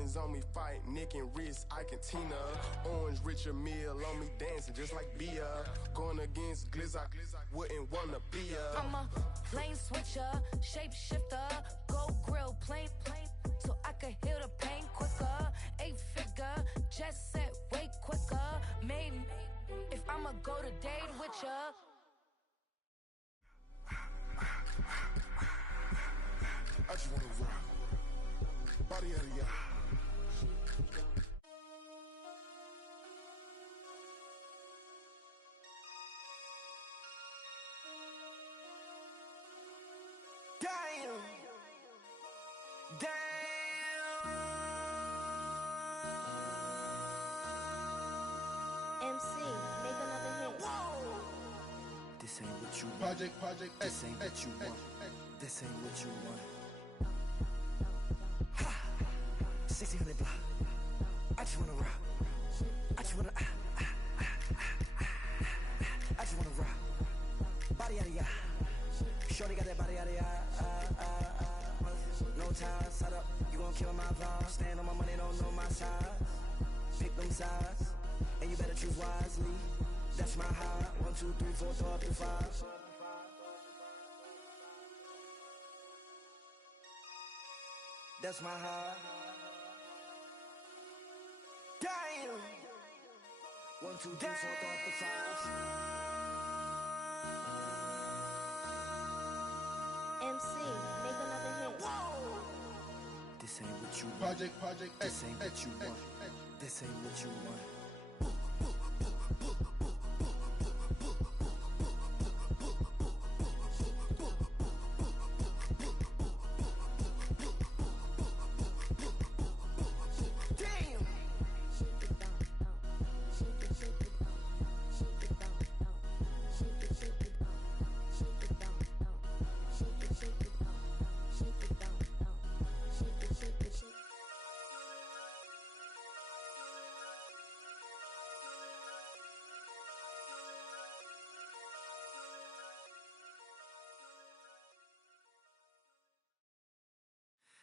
diamonds on me, fight Nick and wrist, Ike and Tina. Orange Richard Mill on me, dancing just like Bia. Going against Glizzy, wouldn't wanna be a. I'm a lane switcher, shapeshifter, gold grill, plain, so I can heal the pain quicker. 8-figure, jet set way quicker. Maybe if I'ma go to date with ya. I just wanna rock, body out of ya. Damn. MC, make another hit. Whoa. This ain't what you want. Project, This ain't what you want. This ain't what you want. 1600 block. I just wanna rock. I just wanna. I just wanna rock. Body out of ya. Shorty got that body out of ya. No ties, set up. You gon' kill my vibe. Stand on my money, don't know my size. Pick them sides, and you better choose wisely. That's my high. 1, 2, 3, 4, throw up to 5. That's my high. Damn. 1, 2, 3, 4, throw up to 5. MC, make another hit. Whoa. This ain't what you want. Project, This ain't what you want. This ain't what you want.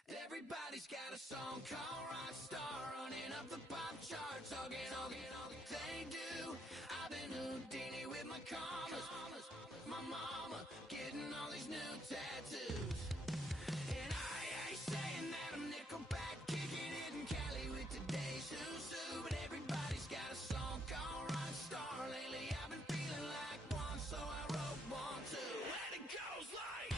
Everybody's got a song called Rockstar, running up the pop charts, talking all they do. I've been Houdini with my commas, my mama getting all these new tattoos. And I ain't saying that I'm Nickelback, kicking it in Cali with today's Susu, but everybody's got a song called Rockstar. Lately I've been feeling like one, so I wrote one too. And it goes like,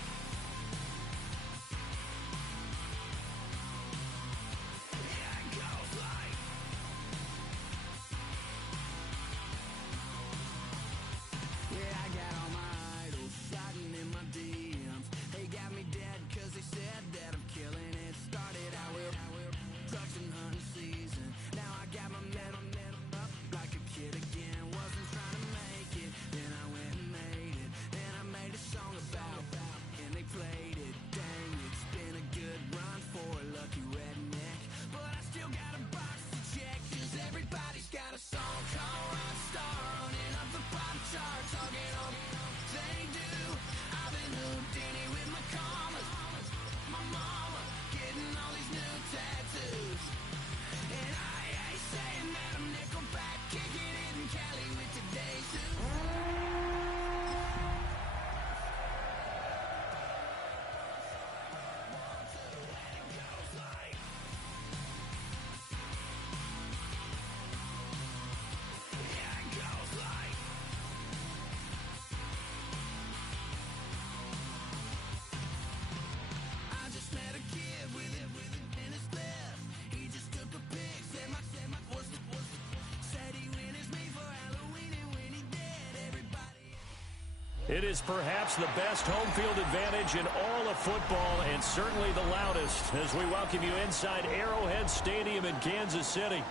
It is perhaps the best home field advantage in all of football, and certainly the loudest, as we welcome you inside Arrowhead Stadium in Kansas City.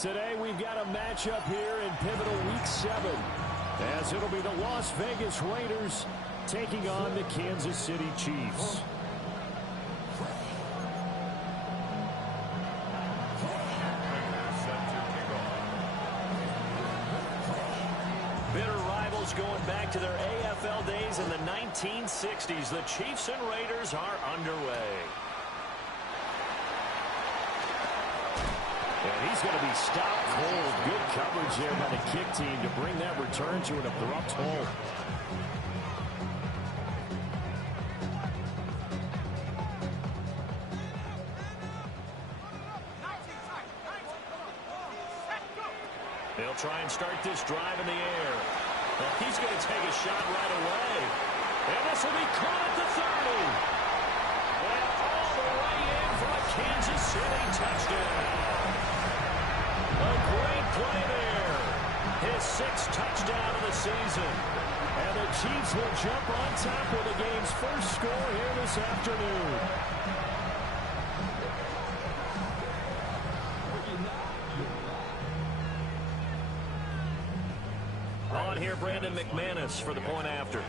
Today we've got a matchup here in pivotal Week 7, as it'll be the Las Vegas Raiders taking on the Kansas City Chiefs. Going back to their AFL days in the 1960s, the Chiefs and Raiders are underway. And he's going to be stopped cold. Good coverage there by the kick team to bring that return to an abrupt halt. They'll try and start this drive in the air. Well, he's going to take a shot right away. And this will be caught at the 30. And all the way in for a Kansas City touchdown. A great play there. His 6th touchdown of the season. And the Chiefs will jump on top with the game's first score here this afternoon. On here, Brandon McManus for the point after.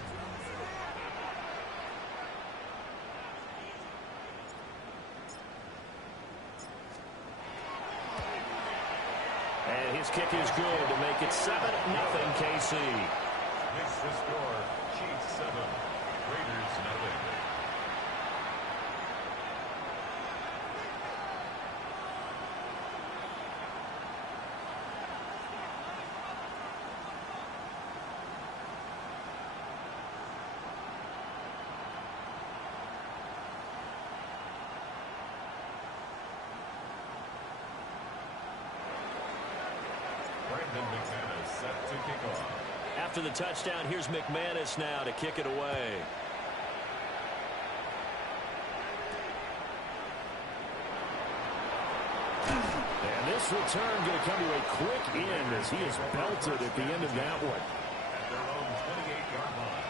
And his kick is good to make it 7-0 KC. Makes the score Chiefs 7, Raiders 0. McManus set to kick off. After the touchdown, here's McManus now to kick it away. And this return going to come to a quick end as he is belted at the end of that one. At their own 28-yard line.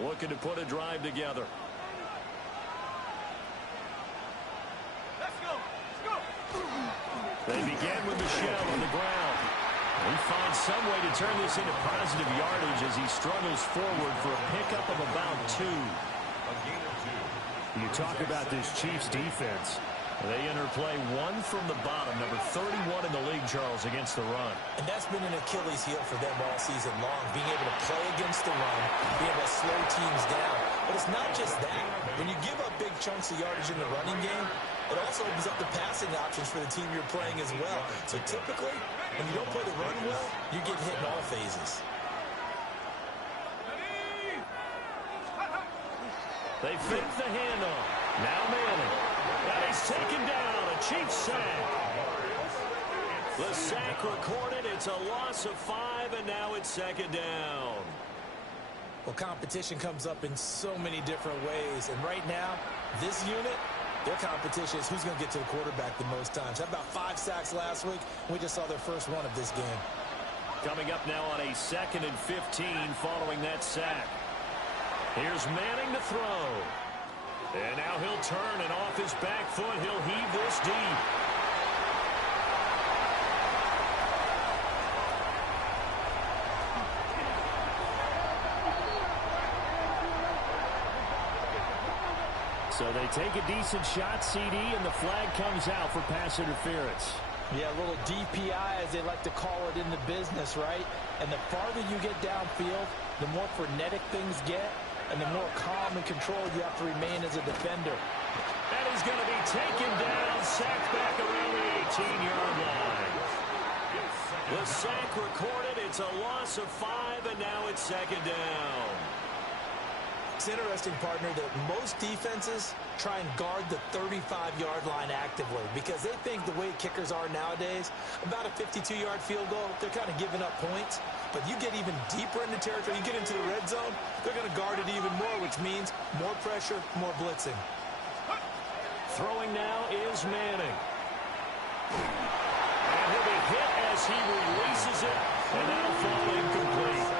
Looking to put a drive together. Let's go. They begin with Michel on the ground. He finds some way to turn this into positive yardage as he struggles forward for a pickup of about 2. A gain of 2. You talk about this Chiefs defense. They enter play 1 from the bottom, number 31 in the league, Charles, against the run. And that's been an Achilles heel for them all season long, being able to play against the run, being able to slow teams down. But it's not just that. When you give up big chunks of yardage in the running game, it also opens up the passing options for the team you're playing as well. So typically, when you don't play the run well, you get hit in all phases. They fake the handoff. Now Manning. And he's taken down. A Chiefs sack. The sack recorded. It's a loss of 5, and now it's 2nd down. Well, competition comes up in so many different ways. And right now, this unit, their competition is who's going to get to the quarterback the most times. Had about 5 sacks last week. We just saw their first one of this game. Coming up now on a 2nd and 15 following that sack. Here's Manning to throw. And now he'll turn, and off his back foot, he'll heave this deep. So they take a decent shot, CD, and the flag comes out for pass interference. Yeah, a little DPI, as they like to call it in the business, right? And the farther you get downfield, the more frenetic things get, and the more calm and controlled you have to remain as a defender. And he's going to be taken down, sacked back around the 18-yard line. The sack recorded. It's a loss of 5, and now it's 2nd down. It's interesting, partner, that most defenses try and guard the 35-yard line actively because they think the way kickers are nowadays, about a 52-yard field goal, they're kind of giving up points. But you get even deeper into territory, you get into the red zone, they're going to guard it even more, which means more pressure, more blitzing. Throwing now is Manning. And he'll be hit as he releases it, and that'll fall incomplete.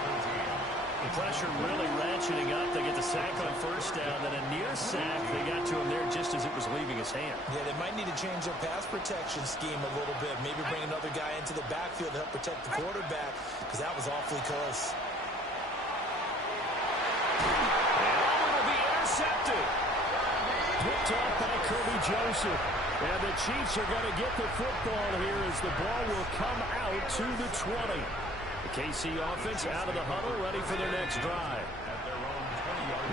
The pressure really ratcheting up. They get the sack on 1st down, then a near sack. They got to him there just as it was leaving his hand. Yeah, they might need to change their pass protection scheme a little bit. Maybe bring another guy into the backfield to help protect the quarterback, because that was awfully close. And will be intercepted. Picked off by Kirby Joseph. And the Chiefs are going to get the football here as the ball will come out to the 20. The KC offense out of the huddle, ready for their next drive.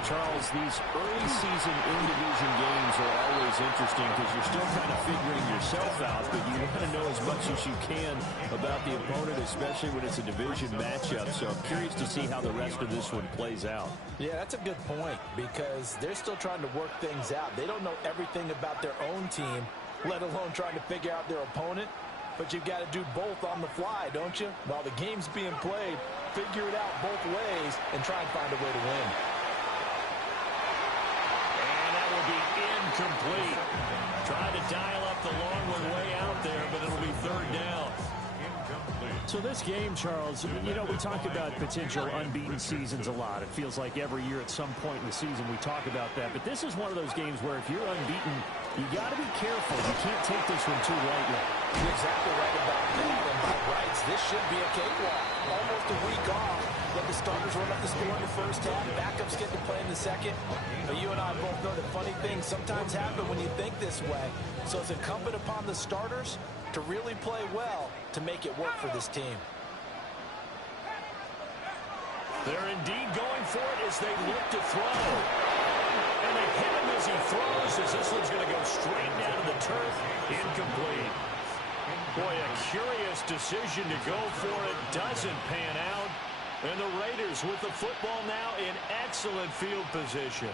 Charles, these early season in-division games are always interesting because you're still kind of figuring yourself out, but you want to know as much as you can about the opponent, especially when it's a division matchup. So I'm curious to see how the rest of this one plays out. Yeah, that's a good point because they're still trying to work things out. They don't know everything about their own team, let alone trying to figure out their opponent. But you've got to do both on the fly, don't you? While the game's being played, figure it out both ways and try and find a way to win. Incomplete. Trying to dial up the long one way out there, but it'll be third down. So this game, Charles, you know, we talk about potential unbeaten seasons a lot. It feels like every year at some point in the season we talk about that. But this is one of those games where if you're unbeaten, you got to be careful. You can't take this one too lightly. You're exactly right about that. And by rights, this should be a cakewalk. Almost a week off. Let the starters run up the score in the first half. Backups get to play in the second. But you and I both know that funny things sometimes happen when you think this way. So it's incumbent upon the starters to really play well to make it work for this team. They're indeed going for it as they look to throw. And they hit him as he throws, as this one's going to go straight down to the turf. Incomplete. Boy, a curious decision to go for it. Doesn't pan out. And the Raiders with the football now in excellent field position.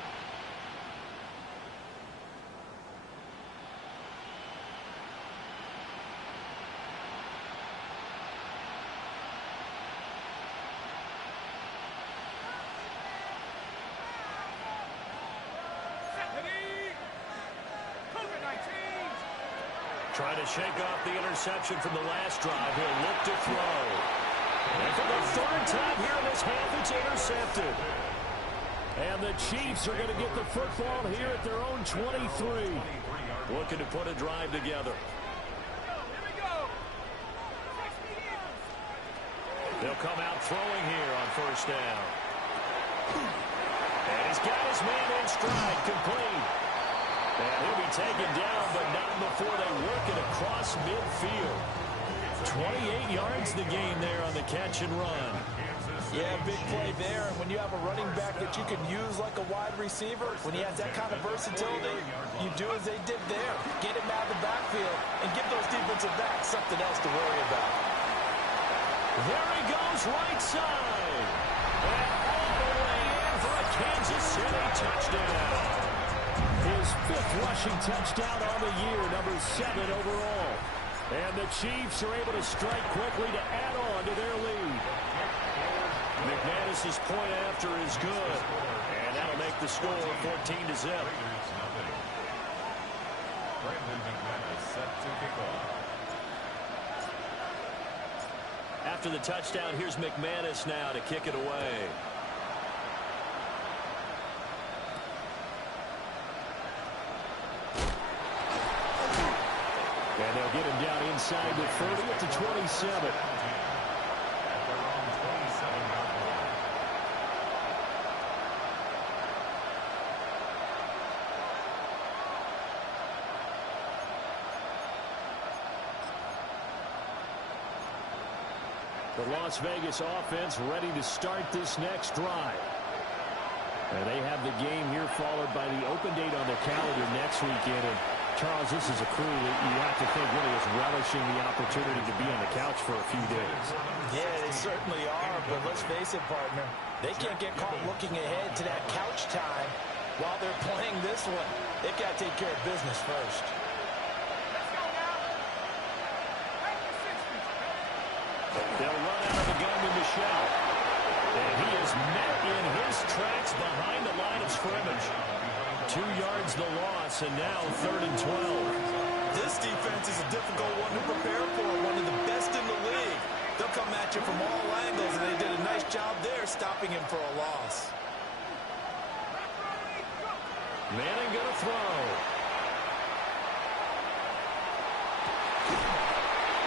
Trying to shake off the interception from the last drive. He'll look to throw. And for the third time here in this half, it's intercepted. And the Chiefs are going to get the football here at their own 23. Looking to put a drive together. They'll come out throwing here on first down. And he's got his man in stride, complete. And he'll be taken down, but not before they work it across midfield. 28 yards the game there on the catch and run. Yeah, big play there. And when you have a running back that you can use like a wide receiver, when he has that kind of versatility, you do as they did there. Get him out of the backfield and give those defensive backs something else to worry about. There he goes, right side. And all the way in for a Kansas City touchdown. His fifth rushing touchdown on the year, number 7 overall. And the Chiefs are able to strike quickly to add on to their lead. McManus's point after is good. And that'll make the score 14-0. After the touchdown, here's McManus now to kick it away. And they'll get him down inside the 30 at the 27. The Las Vegas offense ready to start this next drive. And they have the game here followed by the open date on their calendar next weekend. And Charles, this is a crew that you have to think really is relishing the opportunity to be on the couch for a few days. Yeah, they certainly are, but let's face it, partner. They can't get caught looking ahead to that couch time while they're playing this one. They've got to take care of business first. They'll run out of the gun to Michel. And he is met in his tracks behind the line of scrimmage. 2 yards the loss, and now 3rd and 12. This defense is a difficult one to prepare for, one of the best in the league. They'll come at you from all angles, and they did a nice job there stopping him for a loss. Manning going to throw.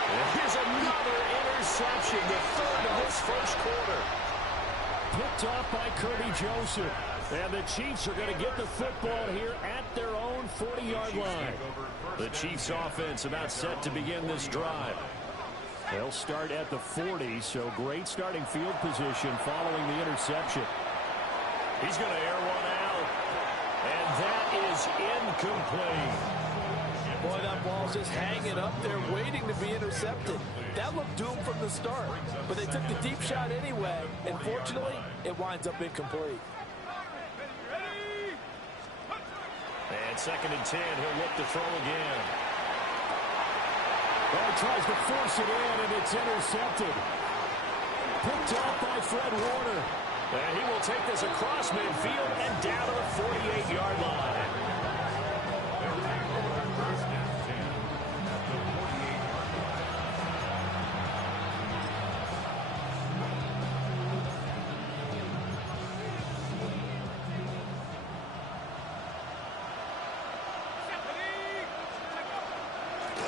And here's another interception, the 3rd of this first quarter. Picked off by Kirby Joseph. And the Chiefs are going to get the football here at their own 40-yard line. The Chiefs offense about set to begin this drive. They'll start at the 40, so great starting field position following the interception. He's going to air one out, and that is incomplete. Boy, that ball's just hanging up there waiting to be intercepted. That looked doomed from the start, but they took the deep shot anyway, and fortunately, it winds up incomplete. And 2nd and 10, he'll look to throw again. Well, tries to force it in, and it's intercepted. Picked up by Fred Warner. And he will take this across midfield and down to the 48-yard line.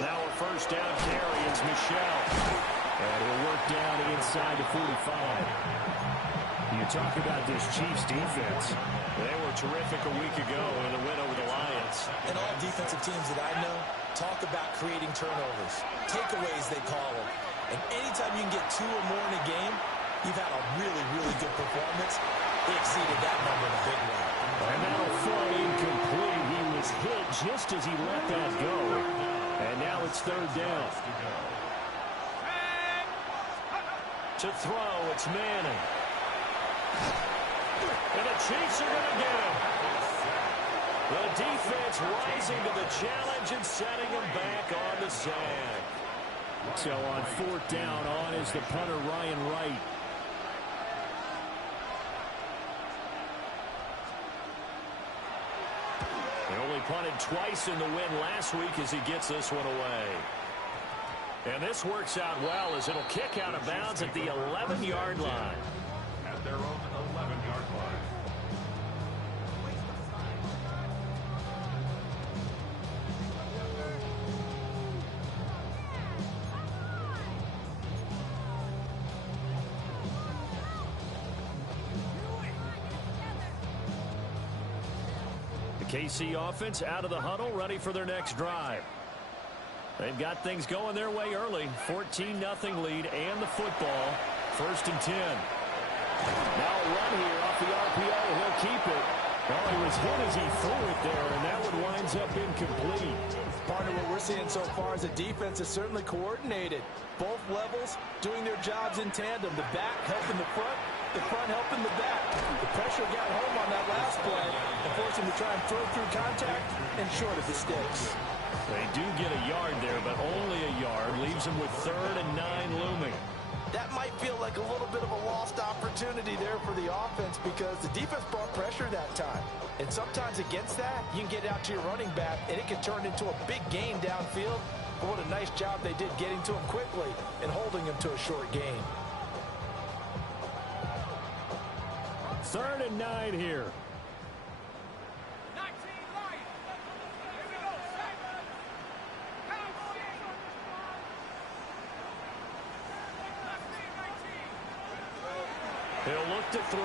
Now a first down carry. It's Michel. And he'll work down inside the 45. You talk about this Chiefs defense. They were terrific a week ago in the win over the Lions. And all defensive teams that I know talk about creating turnovers. Takeaways, they call them. And anytime you can get 2 or more in a game, you've had a really, really good performance. They exceeded that number in a big way. And that'll fall incomplete. He was hit just as he let that go. And now it's 3rd down. To throw, it's Manning. And the Chiefs are going to get him. The defense rising to the challenge and setting him back on the sack. So on 4th down, on is the punter, Ryan Wright. He only punted twice in the win last week as he gets this one away. And this works out well as it'll kick out of bounds at the 11-yard line. At their own 11-yard line. The KC offense out of the huddle, ready for their next drive. They've got things going their way early. 14-0 lead and the football. 1st and 10. Now a run here off the RPO. He'll keep it. Well, he was hit as he threw it there, and that one winds up incomplete. Partner, what we're seeing so far is the defense is certainly coordinated. Both levels doing their jobs in tandem. The back helping the front helping the back. The pressure got home on that last play and forced him to try and throw through contact and short of the sticks. They do get a yard there, but only a yard. Leaves them with 3rd and 9 looming. That might feel like a little bit of a lost opportunity there for the offense because the defense brought pressure that time. And sometimes against that, you can get out to your running back, and it can turn into a big gain downfield. But what a nice job they did getting to him quickly and holding him to a short gain. 3rd and 9 here. He'll look to throw.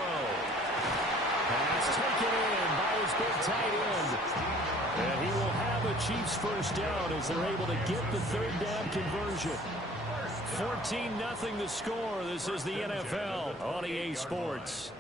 Pass taken in by his big tight end. And he will have a Chiefs first down as they're able to get the 3rd down conversion. 14-0 the score. This is the NFL on EA Sports.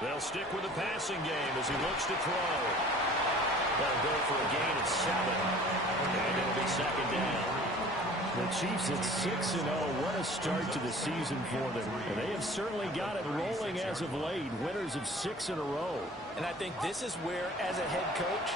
They'll stick with the passing game as he looks to throw. They'll go for a gain of 7. And it'll be 2nd down. The Chiefs at 6-0. What a start to the season for them. And they have certainly got it rolling as of late. Winners of 6 in a row. And I think this is where, as a head coach,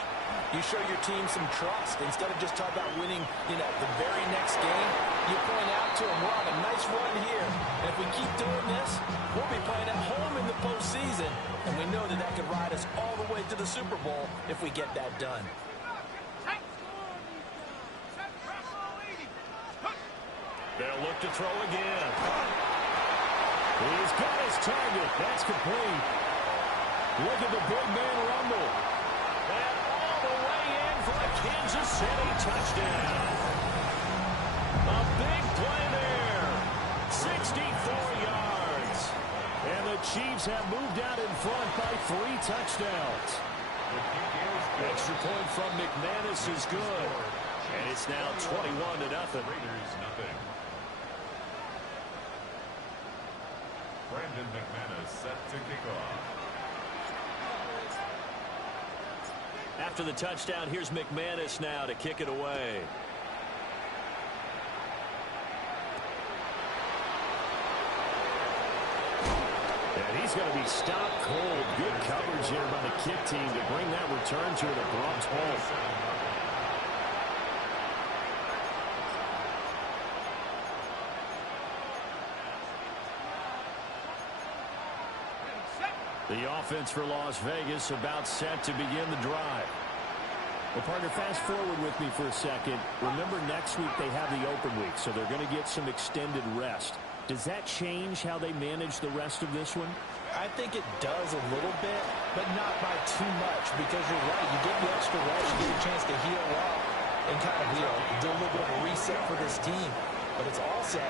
you show your team some trust. Instead of just talking about winning, the very next game, you point out to them, we're on a nice run here. And if we keep doing this, we'll be playing at home in the postseason. And we know that could ride us all the way to the Super Bowl if we get that done. They'll look to throw again. He's got his target. That's complete. Look at the big man rumble. And all the way in for a Kansas City touchdown. A big play there. 64 yards. And the Chiefs have moved out in front by 3 touchdowns. Extra point from McManus is good. And it's now 21-0. Raiders nothing. Brandon McManus set to kick off. After the touchdown, here's McManus now to kick it away. And he's going to be stopped cold. Good coverage here by the kick team to bring that return to an abrupt halt. The offense for Las Vegas about set to begin the drive. Well, partner, fast forward with me for a second. Remember, next week they have the open week, so they're going to get some extended rest. Does that change how they manage the rest of this one? I think it does a little bit, but not by too much, because you're right. You get the extra rest, you get a chance to heal up and kind of, do a little bit of a reset for this team. But it's also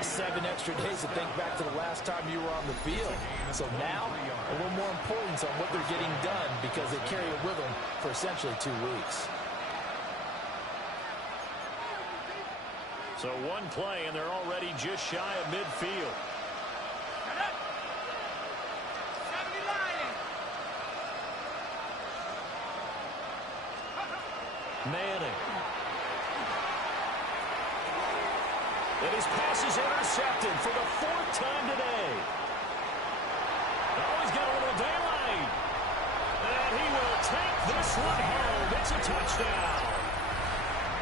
7 extra days to think back to the last time you were on the field. So now, a little more importance on what they're getting done because they carry it with them for essentially 2 weeks. So one play, and they're already just shy of midfield. Manning. And his pass is intercepted for the 4th time today. Oh, he's got a little daylight. And he will take this one home. It's a touchdown.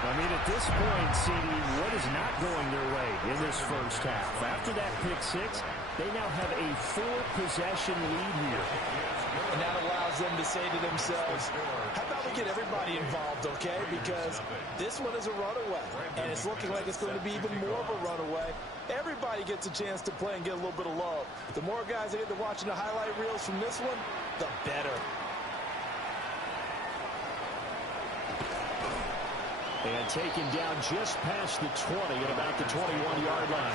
I mean, at this point, CD, what is not going their way in this first half? After that pick 6, they now have a 4-possession lead here. And that allows them to say to themselves, how about we get everybody involved, okay? Because this one is a runaway, and it's looking like it's going to be even more of a runaway. Everybody gets a chance to play and get a little bit of love. The more guys that get to watching the highlight reels from this one, the better. And taken down just past the 20 at about the 21-yard line.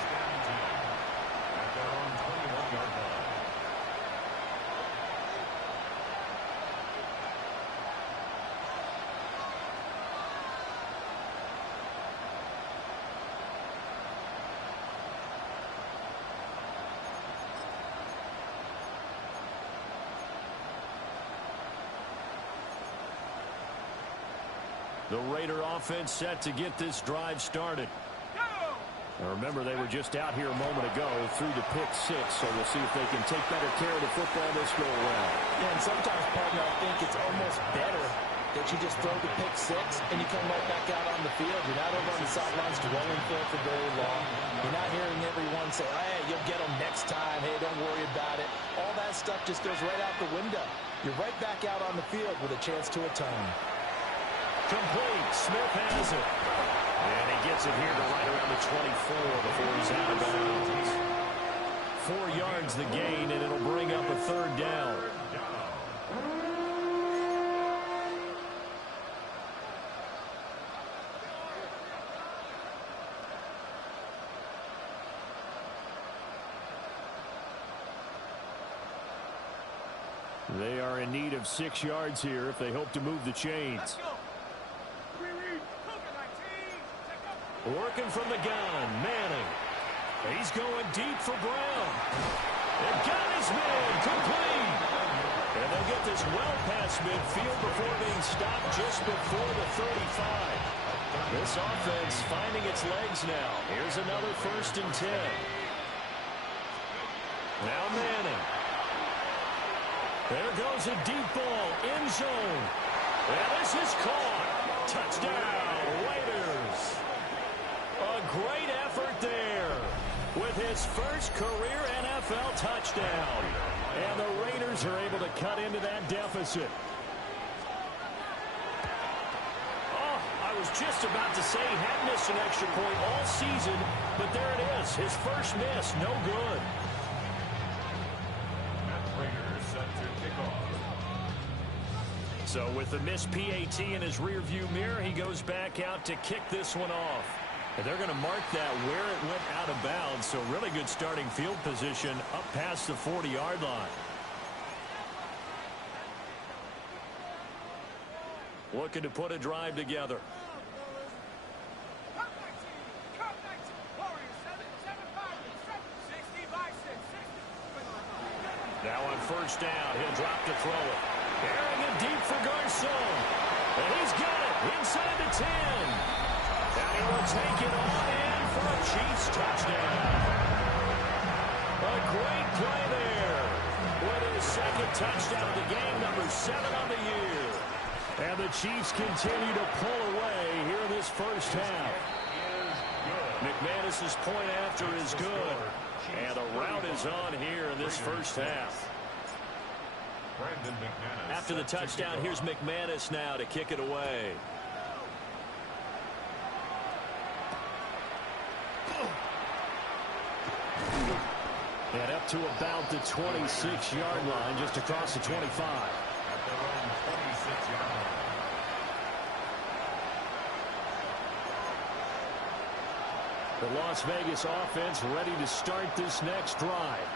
The Raider offense set to get this drive started. Now remember, they were just out here a moment ago through the pick 6, so we'll see if they can take better care of the football this go around. Yeah, and sometimes, partner, I think it's almost better that you just throw the pick 6 and you come right back out on the field. You're not over on the sidelines dwelling for very long. You're not hearing everyone say, hey, you'll get them next time. Hey, don't worry about it. All that stuff just goes right out the window. You're right back out on the field with a chance to atone. Complete. Smith has it. And he gets it here to right around the 24 before he's out of bounds. 4 yards the gain, and it'll bring up a 3rd down. They are in need of 6 yards here if they hope to move the chains. Working from the gun, Manning. He's going deep for Brown. And got his man complete. And they'll get this well past midfield before being stopped just before the 35. This offense finding its legs now. Here's another 1st and 10. Now Manning. There goes a deep ball, end zone. And this is caught. Touchdown, Raiders. A great effort there with his first career NFL touchdown. And the Raiders are able to cut into that deficit. Oh, I was just about to say he had missed an extra point all season, but there it is. His first miss, no good. So with the missed PAT in his rearview mirror, he goes back out to kick this one off. And they're going to mark that where it went out of bounds. So really good starting field position up past the 40-yard line. Looking to put a drive together. Now on 1st down, he'll drop to throw it. Airing it deep for Garcon. And he's got it inside the 10. And he will take it on in for a Chiefs touchdown. A great play there with his 2nd touchdown of the game, number 7 on the year. And the Chiefs continue to pull away here in this first half. McManus's point after is good. And the route is on here in this first half. After the touchdown, here's McManus now to kick it away. And up to about the 26-yard line, just across the 25. At their own 26-yard line. The Las Vegas offense ready to start this next drive.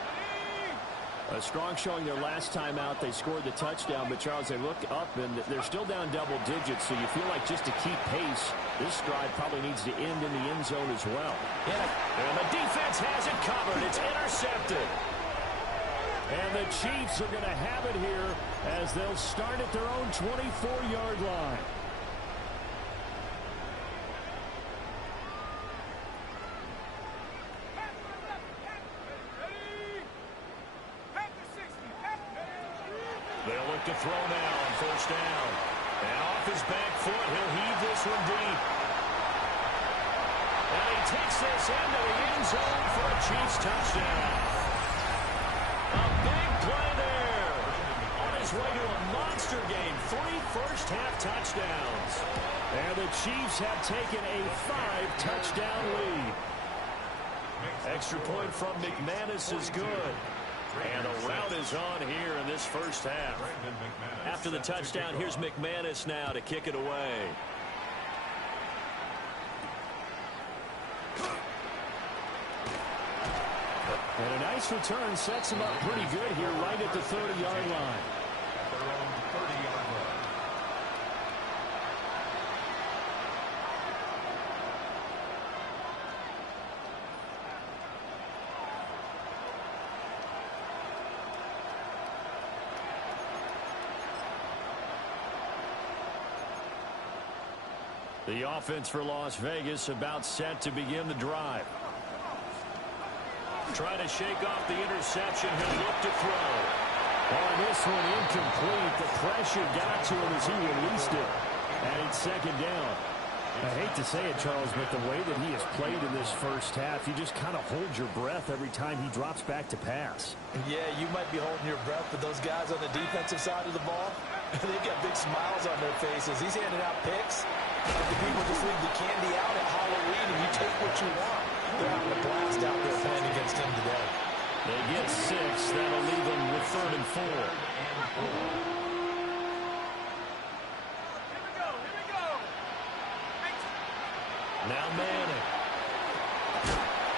A strong showing their last time out. They scored the touchdown, but Charles, they look up and they're still down double digits, so you feel like just to keep pace, this drive probably needs to end in the end zone as well. Yeah. And the defense has it covered. It's intercepted. And the Chiefs are going to have it here as they'll start at their own 24-yard line. They'll look to throw now on 1st down. And off his back foot, he'll heave this one deep. And he takes this into the end zone for a Chiefs touchdown. A big play there. On his way to a monster game. 3 first-half touchdowns. And the Chiefs have taken a 5-touchdown lead. Extra point from McManus is good. And a route is on here in this first half. After the touchdown, here's McManus now to kick it away. And a nice return sets him up pretty good here right at the 30-yard line. Their own 30-yard line. The offense for Las Vegas about set to begin the drive. Trying to shake off the interception. He'll look to throw. On this one, incomplete. The pressure got to him as he released it. And it's 2nd down. I hate to say it, Charles, but the way that he has played in this first half, you just kind of hold your breath every time he drops back to pass. Yeah, you might be holding your breath, but those guys on the defensive side of the ball, they've got big smiles on their faces. He's handing out picks. The people just leave the candy out at Halloween, and you take what you want. They're having a blast out there playing against him today. They get 6. That'll leave them with 3rd and 4. Now Manning.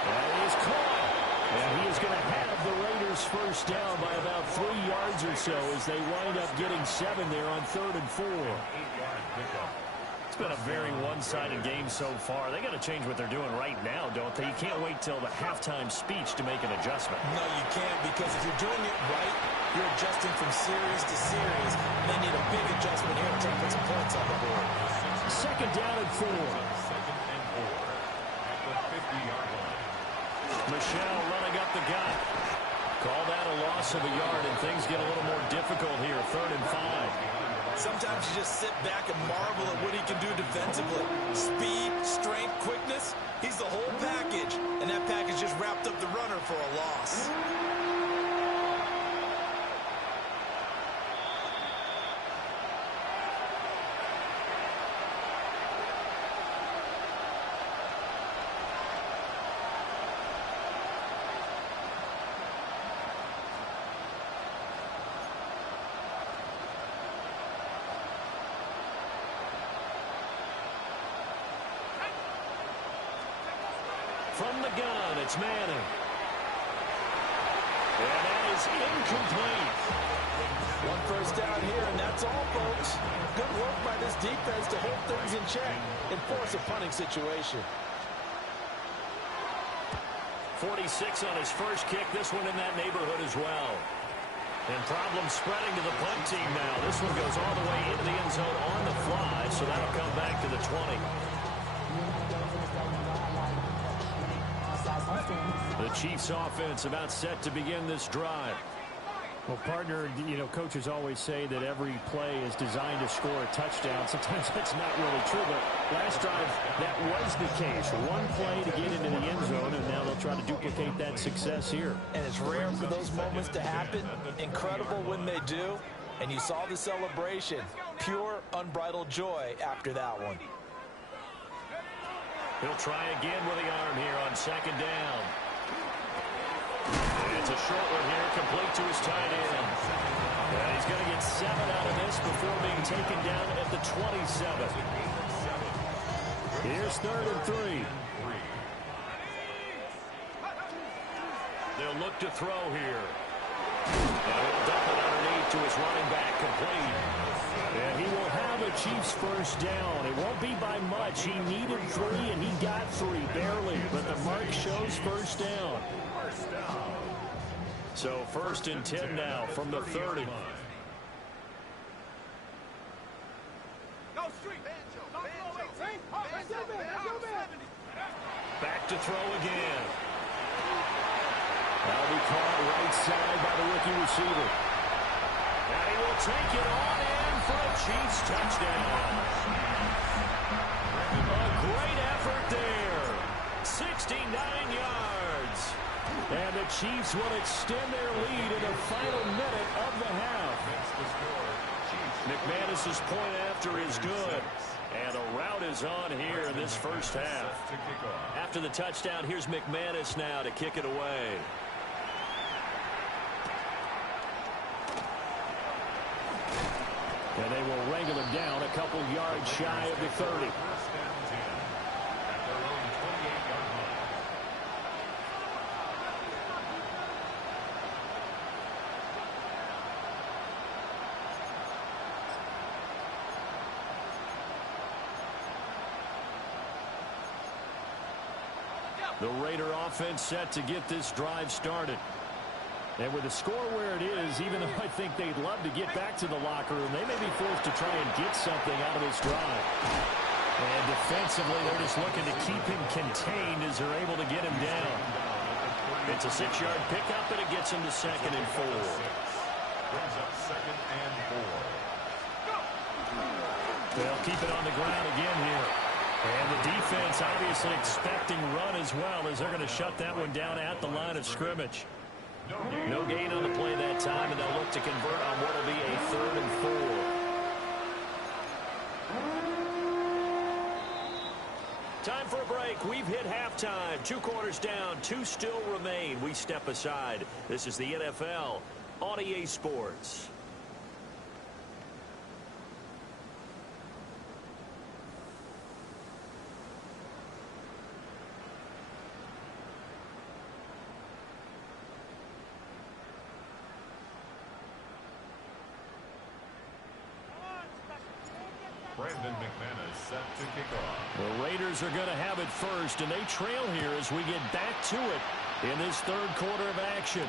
That is caught. And he is going to have the Raiders first down by about 3 yards or so as they wind up getting 7 there on 3rd and 4. been a very one-sided game so far. They got to change what they're doing right now, don't they? You can't wait till the halftime speech to make an adjustment. No, you can't, because if you're doing it right, you're adjusting from series to series, and they need a big adjustment here to try to put some points on the board. Second down and 4. Second and 4 at the 50-yard line. Michelle running up the gut. Call that a loss of a yard, and things get a little more difficult here. 3rd and 5. Sometimes you just sit back and marvel at what he can do defensively. Speed, strength, quickness. He's the whole package, and that package just wrapped up the runner for a loss. From the gun, it's Manning. And that is incomplete. 1 first down here, and that's all, folks. Good work by this defense to hold things in check and force a punting situation. 46 on his first kick. This one in that neighborhood as well. And problems spreading to the punt team now. This one goes all the way into the end zone on the fly, so that'll come back to the 20. The Chiefs offense about set to begin this drive. Well, partner, coaches always say that every play is designed to score a touchdown. Sometimes that's not really true, but last drive, that was the case. One play to get into the end zone, and now they'll try to duplicate that success here. And it's rare for those moments to happen. Incredible when they do. And you saw the celebration. Pure, unbridled joy after that one. He'll try again with the arm here on 2nd down. And it's a short one here, complete to his tight end. And he's going to get 7 out of this before being taken down at the 27. Here's 3rd and 3. They'll look to throw here. And he'll dump it underneath to his running back, complete. And he will have a Chiefs first down. It won't be by much. He needed 3, and he got 3, barely. But the mark shows first down. So 1st and 10 now from the 30. Back to throw again. That'll be caught right side by the rookie receiver. And he will take it on in for a Chiefs touchdown. A great effort there. 69 yards. And the Chiefs will extend their lead in the final minute of the half. McManus's point after is good. And a rout is on here in this first half. After the touchdown, here's McManus now to kick it away. And they will wrangle him down a couple yards shy of the 30. The Raider offense set to get this drive started. And with the score where it is, even though I think they'd love to get back to the locker room, they may be forced to try and get something out of this drive. And defensively, they're just looking to keep him contained as they're able to get him down. It's a 6-yard pickup, and it gets him to 2nd and 4. Brings up 2nd and 4. They'll keep it on the ground again here. And the defense obviously expecting run as well, as they're going to shut that one down at the line of scrimmage. No gain on the play that time, and they'll look to convert on what will be a 3rd and 4. Time for a break. We've hit halftime. 2 quarters down, 2 still remain. We step aside. This is the NFL on EA Sports. Brandon McManus set to kick off. The Raiders are going to have it first, and they trail here as we get back to it in this third quarter of action.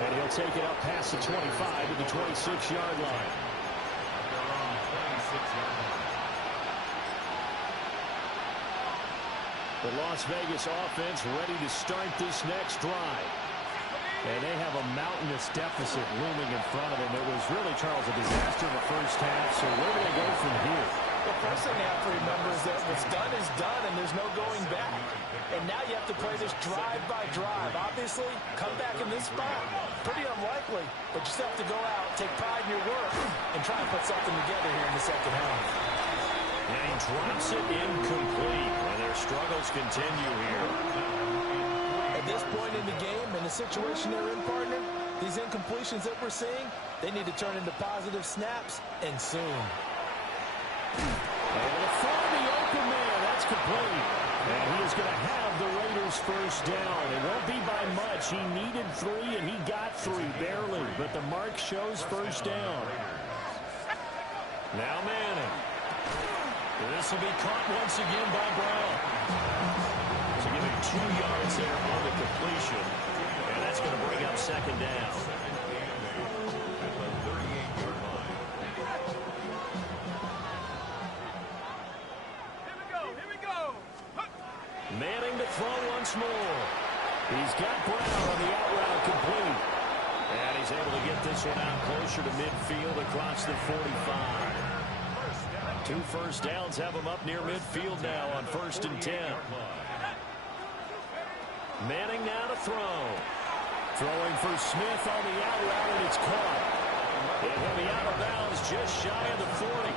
And he'll take it up past the 25 to the 26-yard line. They're on the 26-yard line. The Las Vegas offense ready to start this next drive. And they have a mountainous deficit looming in front of them. It was really, Charles, a disaster in the first half. So where do they go from here? The first thing they have to remember is that what's done is done, and there's no going back. And now you have to play this drive by drive. Obviously, come back in this spot, pretty unlikely. But you still have to go out, take pride in your work, and try and put something together here in the second half. And he drops it incomplete. And their struggles continue here. At this point in the game, in the situation they're in, partner, these incompletions that we're seeing, they need to turn into positive snaps, and soon. Able to find the open man. That's complete. And he is going to have the Raiders first down. It won't be by much. He needed 3, and he got 3, barely. But the mark shows first down. Now Manning. This will be caught once again by Brown. So give him 2 yards there on the completion. And that's going to bring up second down. Manning to throw once more. He's got Brown on the out route complete. And he's able to get this one out closer to midfield across the 45. 2 first downs have him up near midfield now on 1st and 10. Manning now to throw. Throwing for Smith on the out route, and it's caught. And he'll be out of bounds just shy of the 40.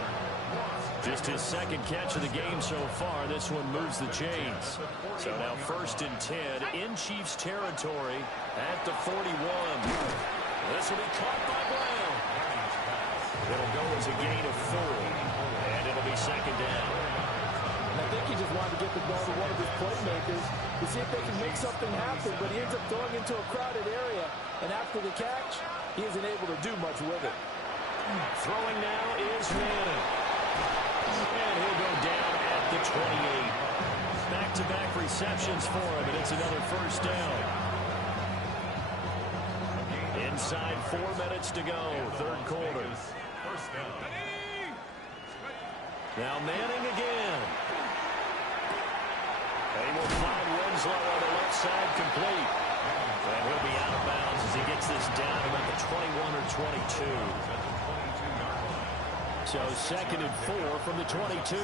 Just his second catch of the game so far. This one moves the chains. So now 1st and 10 in Chiefs territory at the 41. This will be caught by Brown. It'll go as a gain of 4. And it'll be second down. And I think he just wanted to get the ball to one of his playmakers to see if they can make something happen, but he ends up throwing into a crowded area. And after the catch, he isn't able to do much with it. Throwing now is Manning. And he'll go down at the 28. Back-to-back receptions for him, and it's another first down. Inside 4 minutes to go, third quarter. Now Manning again. They will find Winslow on the left side complete. And he'll be out of bounds as he gets this down about the 21 or 22. So 2nd and 4 from the 22.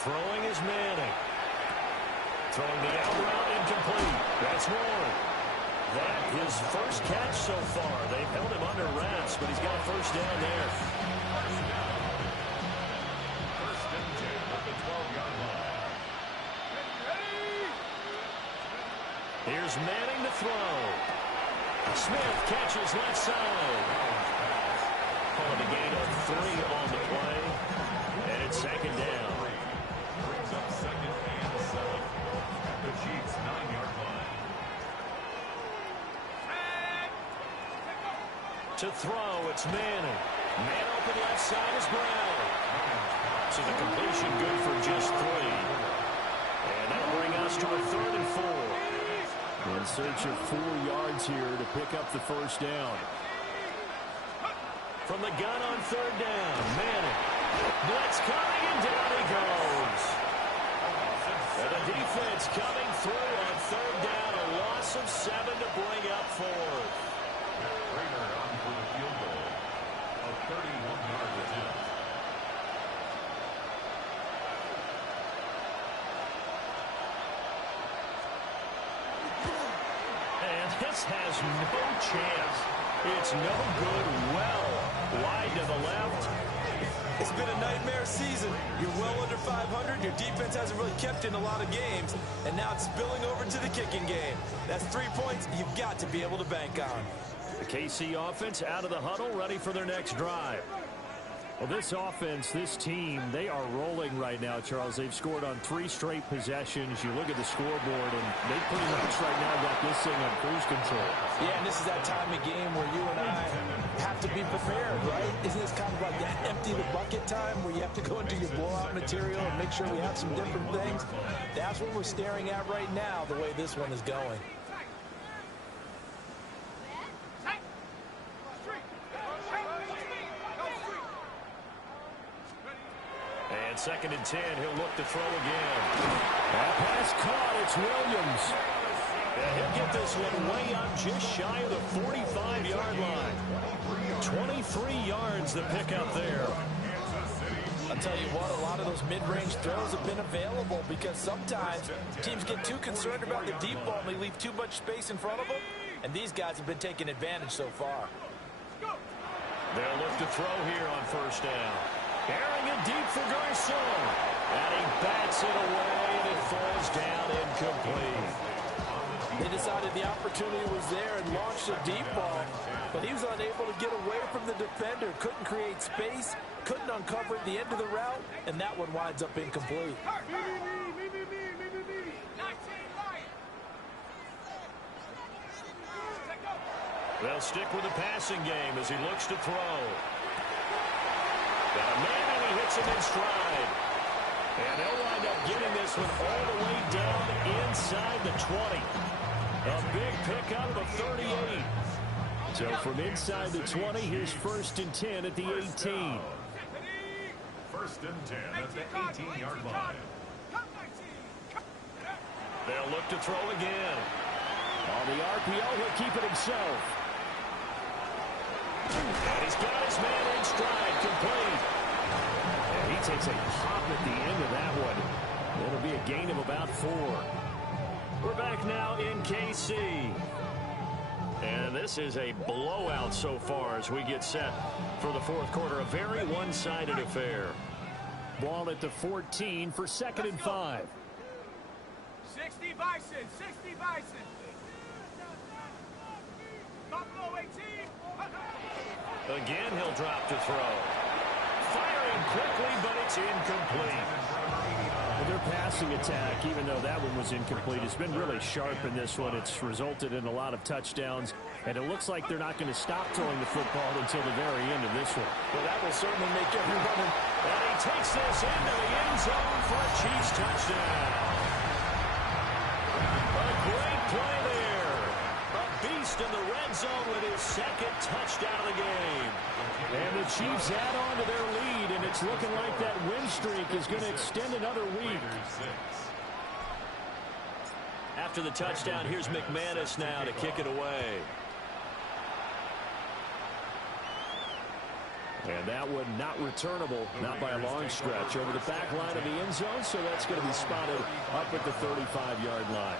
Throwing is Manning. Throwing the out route incomplete. That's Warren. That his first catch so far. They've held him under wraps, but he's got a first down there. 1st and 10 at the 12-yard line. Here's Manning to throw. Smith catches left side. Calling a gain of 3 on the play. And it's second down. Brings up 2nd and 7 at the Chiefs' 9-yard line. To throw, it's Manning. Man open left side is Brown. So the completion good for just 3. And that'll bring us to a 3rd and 4. In search of 4 yards here to pick up the first down. From the gun on 3rd down, Manning. Blitz coming, and down he goes. And the defense coming through on 3rd down. A loss of 7 to bring up 4th. Raider on for the field goal. A 31-yard attempt. And this has no chance. It's no good. Well wide to the left. It's been a nightmare season. You're well under 500. Your defense hasn't really kept in a lot of games. And now it's spilling over to the kicking game. That's 3 points you've got to be able to bank on. The KC offense out of the huddle, ready for their next drive. Well, this offense, this team, they are rolling right now, Charles. They've scored on 3 straight possessions. You look at the scoreboard, and they pretty much right now got this thing on cruise control. Yeah, and this is that time of game where you and I have to be prepared, right? Isn't this kind of like that empty the bucket time where you have to go into your blowout material and make sure we have some different things? That's what we're staring at right now, the way this one is going. And 2nd and 10, he'll look to throw again. That pass caught, it's Williams. And he'll get this one way up just shy of the 45-yard line. 23 yards the pick up there. I'll tell you what, a lot of those mid-range throws have been available because sometimes teams get too concerned about the deep ball and they leave too much space in front of them, and these guys have been taking advantage so far. They'll look to throw here on 1st down. Airing it deep for Garcon. And he bats it away, and it falls down incomplete. They decided the opportunity was there and launched a deep ball, but he was unable to get away from the defender, couldn't create space, couldn't uncover at the end of the route, and that one winds up incomplete. They'll stick with the passing game as he looks to throw. Got a man, and he hits him in stride. And they'll wind up getting this one all the way down inside the 20. A big pickup of 38. So from inside the 20, here's 1st and 10 at the 18. 1st and 10 at the 18-yard line. They'll look to throw again. On the RPO, he'll keep it himself. And he's got his man in stride, complete. And he takes a pop at the end of that one. It'll be a gain of about 4. We're back now in KC. And this is a blowout so far as we get set for the 4th quarter. A very one-sided affair. Ball at the 14 for 2nd and 5. 60 Bison, 60 Bison. Buffalo 18. Again, he'll drop to throw. Firing quickly, but it's incomplete. Their passing attack, even though that one was incomplete, has been really sharp in this one. It's resulted in a lot of touchdowns, and it looks like they're not going to stop throwing the football until the very end of this one. Well, that will certainly make everyone. And he takes this into the end zone for a Chiefs touchdown. A great play there. A beast in the red zone with his 2nd touchdown of the game. And the Chiefs add on to their lead, and it's looking like that win streak is going to extend another week. After the touchdown, here's McManus now to kick it away. And that one not returnable, not by a long stretch, over the back line of the end zone, so that's going to be spotted up at the 35-yard line.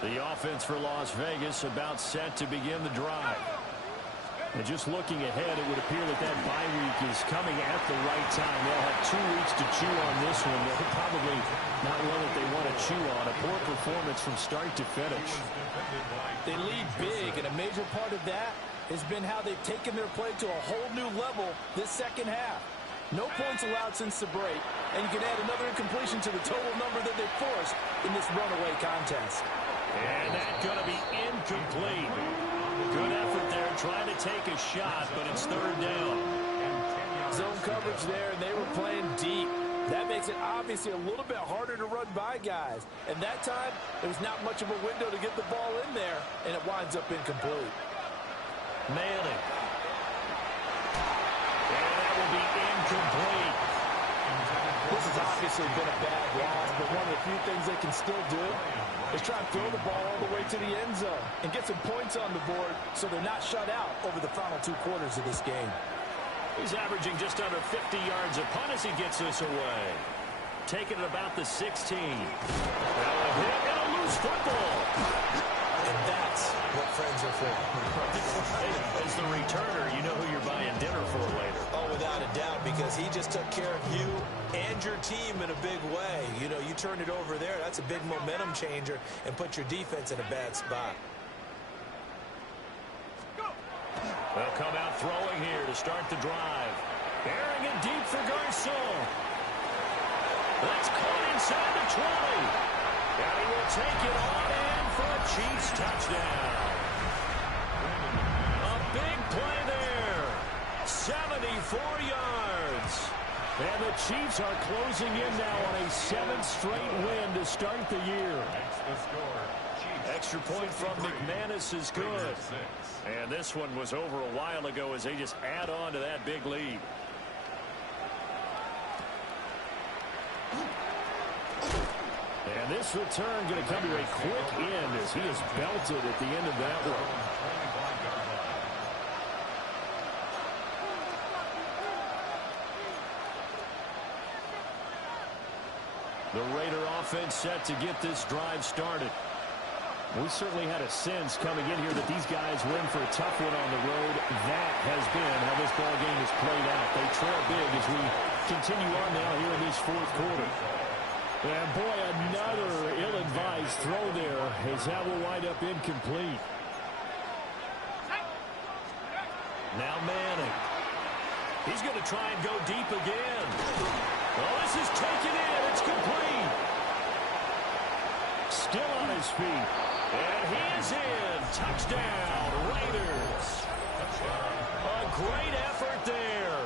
The offense for Las Vegas about set to begin the drive. And just looking ahead, it would appear that that bye week is coming at the right time. They'll have 2 weeks to chew on this one. They're probably not one that they want to chew on. A poor performance from start to finish. They lead big, and a major part of that has been how they've taken their play to a whole new level this 2nd half. No points allowed since the break, and you can add another incompletion to the total number that they forced in this runaway contest. And that's going to be incomplete. Good effort there trying to take a shot, but it's 3rd down. Zone coverage there, and they were playing deep. That makes it obviously a little bit harder to run by guys. And that time, there was not much of a window to get the ball in there, and it winds up incomplete. Manning. And that will be incomplete. This has obviously been a bad loss, but one of the few things they can still do is try and throw the ball all the way to the end zone and get some points on the board so they're not shut out over the final 2 quarters of this game. He's averaging just under 50 yards a punt as he gets this away. Taking it about the 16. Well, a hit and a loose football. And that's what friends are for. Hey, as the returner, you know who you're buying dinner for later. Oh, without a doubt, because because he just took care of you and your team in a big way. You know, you turned it over there. That's a big momentum changer and put your defense in a bad spot. They'll come out throwing here to start the drive. Airing it deep for Garcon. That's caught inside the 20. And he will take it on in for a Chiefs touchdown. A big play there. 74 yards. And the Chiefs are closing in now on a 7th straight win to start the year. Extra point from McManus is good. And this one was over a while ago as they just add on to that big lead. And this return going to come to a quick end as he is belted at the end of that one. The Raider offense set to get this drive started. We certainly had a sense coming in here that these guys were in for a tough one on the road. That has been how this ball game has played out. They trail big as we continue on now here in this fourth quarter. And boy, another ill-advised throw there as that will wind up incomplete. Now Manning. He's going to try and go deep again. Well, this is taken in. It's complete. Still on his feet. And he is in. Touchdown, Raiders. A great effort there.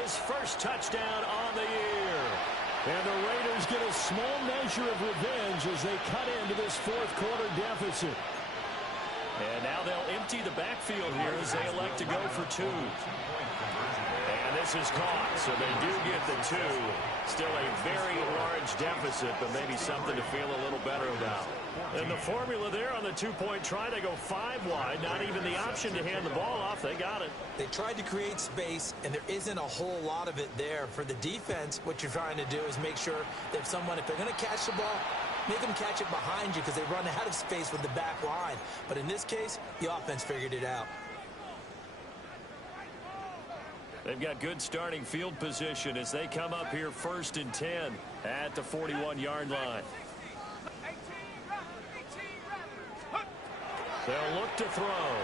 His first touchdown on the year. And the Raiders get a small measure of revenge as they cut into this fourth quarter deficit. And now they'll empty the backfield here as they elect to go for two. And this is caught, so they do get the two. Still a very large deficit, but maybe something to feel a little better about. And the formula there on the two-point try, they go 5 wide. Not even the option to hand the ball off. They got it. They tried to create space, and there isn't a whole lot of it there. For the defense, what you're trying to do is make sure that if they're going to catch the ball, make them catch it behind you because they run out of space with the back line. But in this case, the offense figured it out. They've got good starting field position as they come up here 1st and 10 at the 41-yard line. They'll look to throw.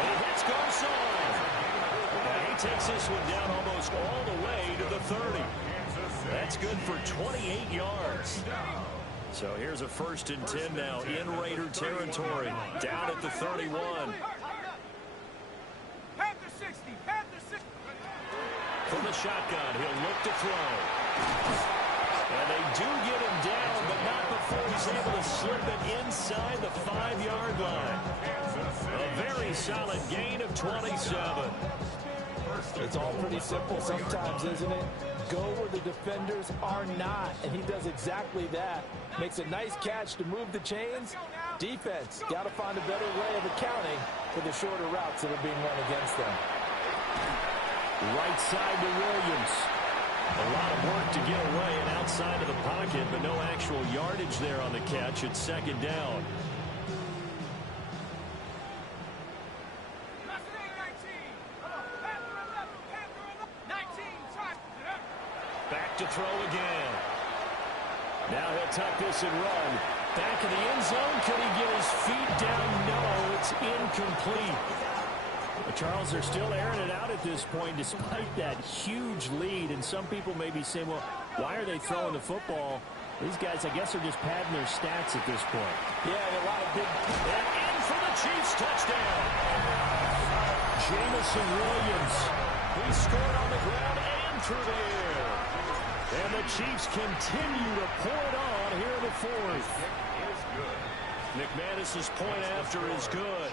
And he hits Garcon. And he takes this one down almost all the way to the 30. That's good for 28 yards. So here's a 1st and 10 now in Raider territory. Down at the 31. From the shotgun, he'll look to throw. And they do get him down, but not before he's able to slip it inside the 5-yard line. A very solid gain of 27. It's all pretty simple sometimes, isn't it? Go where the defenders are not, and he does exactly that. Makes a nice catch to move the chains. Defense, got to find a better way of accounting for the shorter routes that are being run against them. Right side to Williams. A lot of work to get away and outside of the pocket, but no actual yardage there on the catch. It's 2nd down. Back to throw again. Now he'll tuck this and run. Back in the end zone. Can he get his feet down? No, it's incomplete. But Charles, they're still airing it out at this point despite that huge lead. And some people may be saying, well, why are they throwing the football? These guys, I guess, are just padding their stats at this point. Yeah, a lot of big... And in for the Chiefs touchdown. Jamison Williams. He scored on the ground and through the air. And the Chiefs continue to pour it on here in the fourth. McManus's point after is good.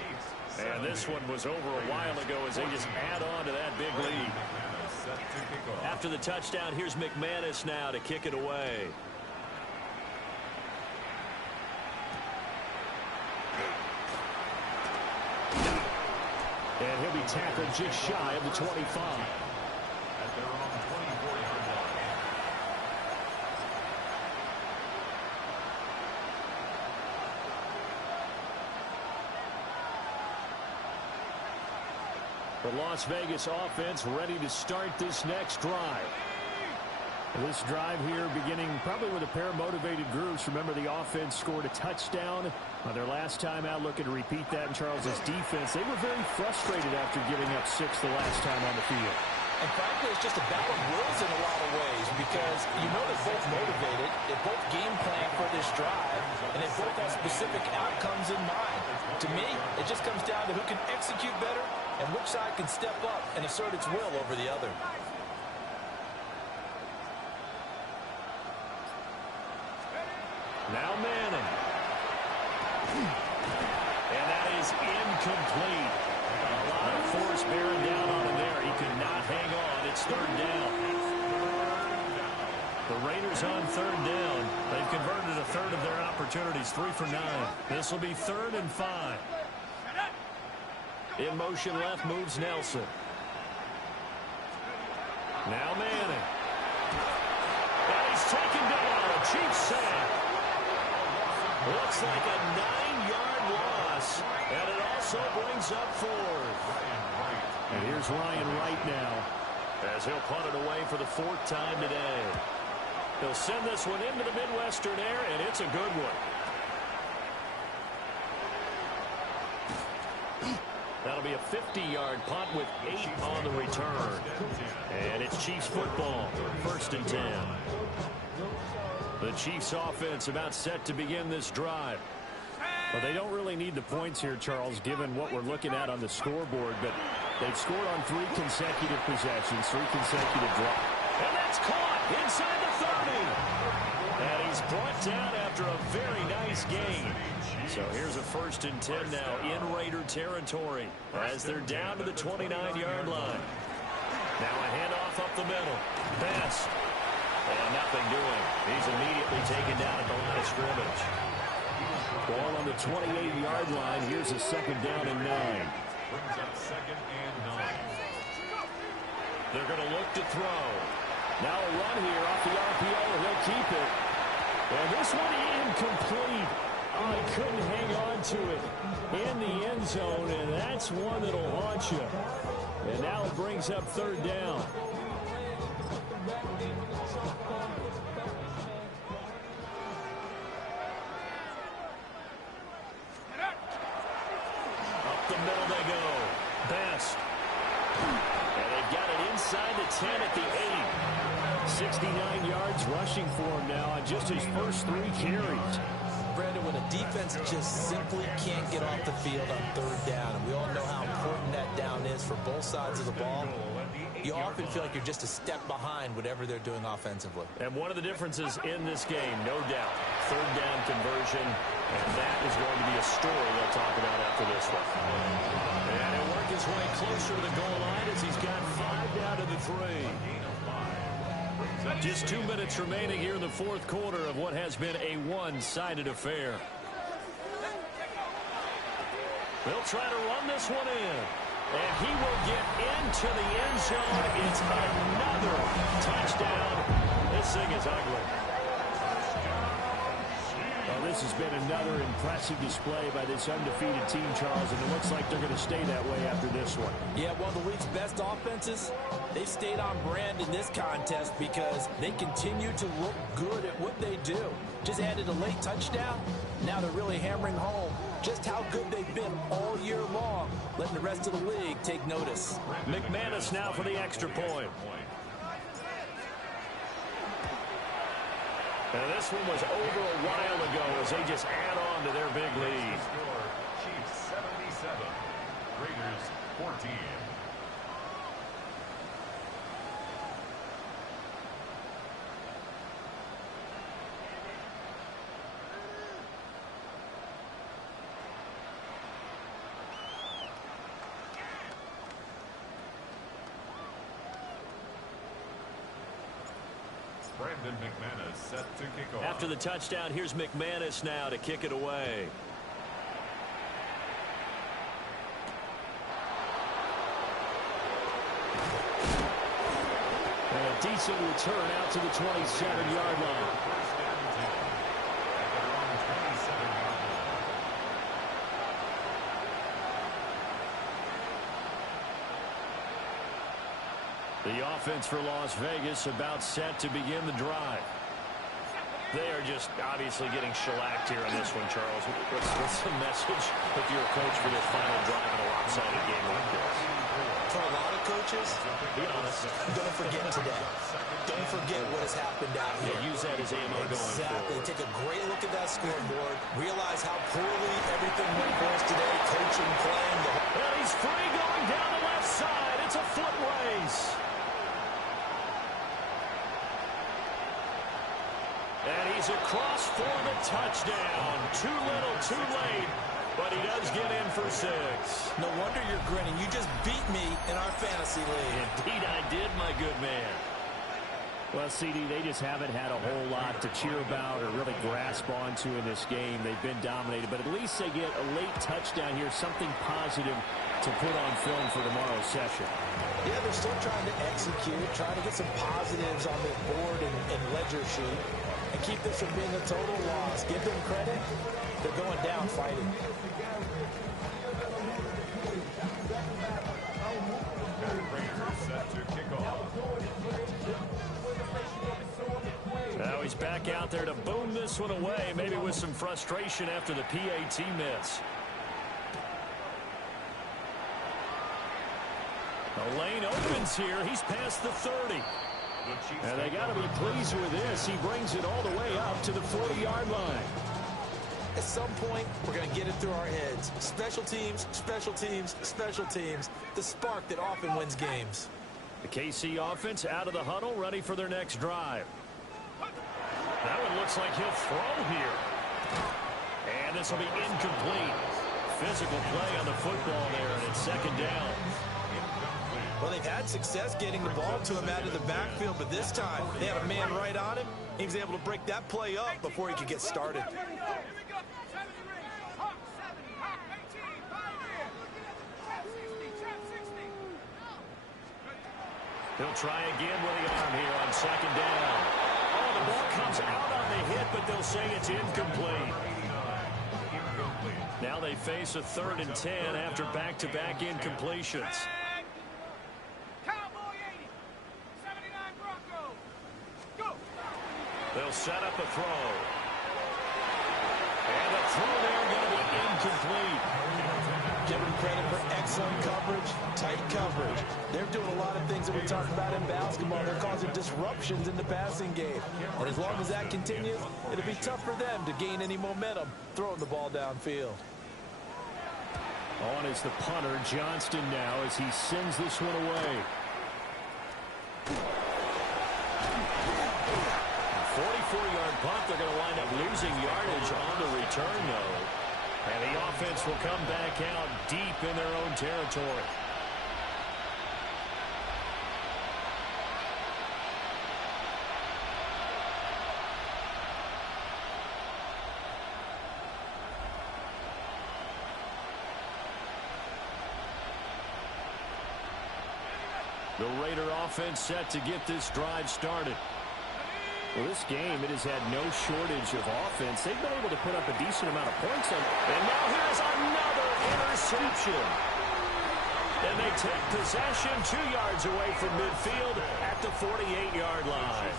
And this one was over a while ago as they just add on to that big lead. After the touchdown, here's McManus now to kick it away. And he'll be tackled just shy of the 25. At their own 24-yard line. The Las Vegas offense ready to start this next drive. This drive here beginning probably with a pair of motivated groups. Remember, the offense scored a touchdown on their last time out, looking to repeat that in Charles's defense. They were very frustrated after giving up 6 the last time on the field. And frankly, it's just a battle of wills in a lot of ways because you know they're both motivated, they both game plan for this drive, and they both have specific outcomes in mind. To me, it just comes down to who can execute better and which side can step up and assert its will over the other. Now Manning. And that is incomplete. A lot of force bearing down on him there. He could not hang on. It's third down. The Raiders on third down. They've converted a third of their opportunities, 3 for 9. This will be 3rd and 5. In motion left moves Nelson. Now Manning. And he's taken down. A Chiefs sack. Looks like a 9-yard loss, and it also brings up 4th. And here's Ryan Wright now, as he'll punt it away for the 4th time today. He'll send this one into the Midwestern air, and it's a good one. That'll be a 50-yard punt with 8 on the return. And it's Chiefs football, 1st and 10. The Chiefs offense about set to begin this drive. Well, they don't really need the points here, Charles, given what we're looking at on the scoreboard, but they've scored on 3 consecutive possessions, 3 consecutive drops. And that's caught inside the 30. And he's brought down after a very nice gain. So here's a 1st and 10 now in Raider territory as they're down to the 29-yard line. Now a handoff up the middle. Best. And nothing doing. He's immediately taken down at the line of scrimmage. Ball on the 28-yard line. Here's a 2nd down and 9. Brings up 2nd and 9. They're going to look to throw. Now a run here off the RPO. He'll keep it. And this one incomplete. Oh, he couldn't hang on to it in the end zone, and that's one that'll haunt you. And now it brings up 3rd down. Up the middle they go. Best. And they've got it inside the 10 at the 8. 69 yards rushing for him now on just his first 3 carries. Brandon, when a defense just simply can't get off the field on 3rd down, and we all know how important that down is for both sides of the ball, you often feel like you're just a step behind whatever they're doing offensively. And one of the differences in this game, no doubt, 3rd down conversion, and that is going to be a story they'll talk about after this one. And he'll work his way closer to the goal line as he's got 5 down to the 3. Just 2 minutes remaining here in the 4th quarter of what has been a one-sided affair. They'll try to run this one in. And he will get into the end zone. It's another touchdown. This thing is ugly. Well, this has been another impressive display by this undefeated team, Charles, and it looks like they're going to stay that way after this one. Yeah, one of the league's best offenses, they stayed on brand in this contest because they continue to look good at what they do. Just added a late touchdown. Now they're really hammering home just how good they've been all year long, letting the rest of the league take notice. McManus now for the extra point. And this one was over a while ago as they just add on to their big lead. Chiefs 77, Raiders 14. Brandon McManus set to kick off. After the touchdown, here's McManus now to kick it away. And a decent return out to the 27-yard line. The offense for Las Vegas about set to begin the drive. They are just obviously getting shellacked here on this one, Charles. What's the message if you're a coach for this final drive in a lopsided game like this? For a lot of coaches, be honest, don't forget today. Don't forget what has happened out here. Yeah, use that as ammo going forward. Exactly. Take a great look at that scoreboard. Realize how poorly everything went for us today. Coaching, playing. Well, he's free going down the left side. It's a foot race. And he's across for the touchdown. Too little, too late. But he does get in for 6. No wonder you're grinning. You just beat me in our fantasy league. Indeed I did, my good man. Well, CD, they just haven't had a whole lot to cheer about or really grasp onto in this game. They've been dominated, but at least they get a late touchdown here, something positive to put on film for tomorrow's session. Yeah, they're still trying to execute, trying to get some positives on their board and ledger sheet and keep this from being a total loss. Give them credit. They're going down fighting. Now he's back out there to boom this one away, maybe with some frustration after the PAT miss. The lane opens here. He's past the 30. And they got to be pleased with this. He brings it all the way up to the 40-yard line. At some point, we're going to get it through our heads. Special teams, special teams, special teams. The spark that often wins games. The KC offense out of the huddle, ready for their next drive. That one looks like he'll throw here. And this will be incomplete. Physical play on the football there, and it's second down. Well, they've had success getting the ball to him out of the backfield, but this time they had a man right on him. He was able to break that play up before he could get started. He'll try again with the arm here on second down. Oh, the ball comes out on the hit, but they'll say it's incomplete. Now they face a 3rd and 10 after back-to-back incompletions. They'll set up a throw. And the throw there going to be incomplete. Give them credit for excellent coverage, tight coverage. They're doing a lot of things that we talk about in basketball. They're causing disruptions in the passing game. And as long as that continues, it'll be tough for them to gain any momentum throwing the ball downfield. On is the punter, Johnston now, as he sends this one away. 44-yard punt. They're going to wind up losing yardage on the return, though. And the offense will come back out deep in their own territory. The Raider offense set to get this drive started. Well, this game, it has had no shortage of offense. They've been able to put up a decent amount of points. And now here's another interception. And they take possession 2 yards away from midfield at the 48-yard line.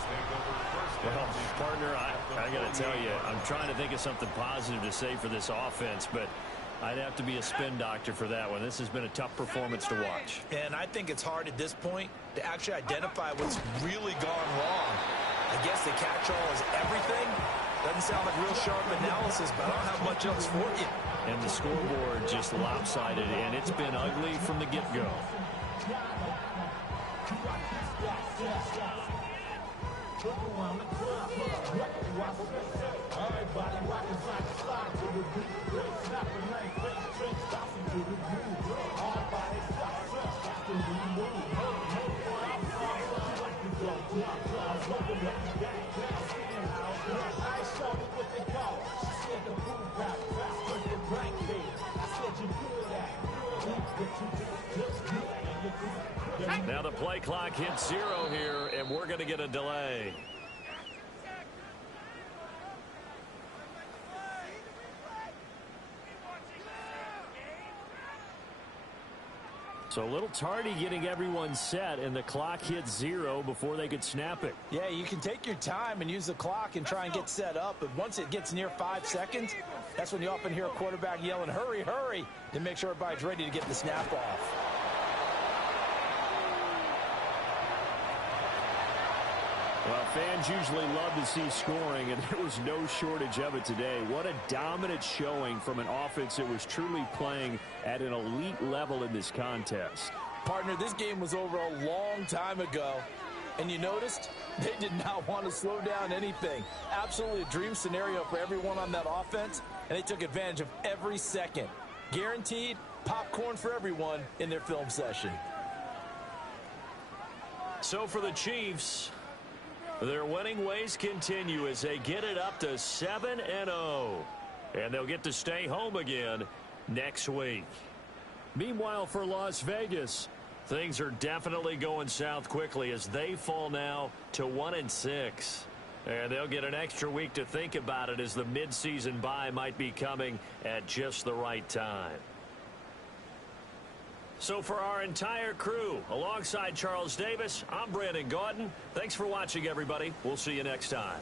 Well, partner, I got to tell you, I'm trying to think of something positive to say for this offense, but I'd have to be a spin doctor for that one. This has been a tough performance to watch. And I think it's hard at this point to actually identify what's really gone wrong. I guess the catch-all is everything. Doesn't sound like real sharp analysis, but I don't have much else for you. And the scoreboard just lopsided, and it's been ugly from the get-go. Now the play clock hits 0 here, and we're going to get a delay. So a little tardy getting everyone set, and the clock hits 0 before they could snap it. Yeah, you can take your time and use the clock and try and get set up, but once it gets near 5 seconds, that's when you often hear a quarterback yelling, hurry, hurry, to make sure everybody's ready to get the snap off. Well, fans usually love to see scoring, and there was no shortage of it today. What a dominant showing from an offense that was truly playing at an elite level in this contest. Partner, this game was over a long time ago, and you noticed they did not want to slow down anything. Absolutely a dream scenario for everyone on that offense, and they took advantage of every second. Guaranteed popcorn for everyone in their film session. So for the Chiefs, their winning ways continue as they get it up to 7-0. And they'll get to stay home again next week. Meanwhile, for Las Vegas, things are definitely going south quickly as they fall now to 1-6. And they'll get an extra week to think about it as the midseason bye might be coming at just the right time. So for our entire crew, alongside Charles Davis, I'm Brandon Gaudin. Thanks for watching, everybody. We'll see you next time.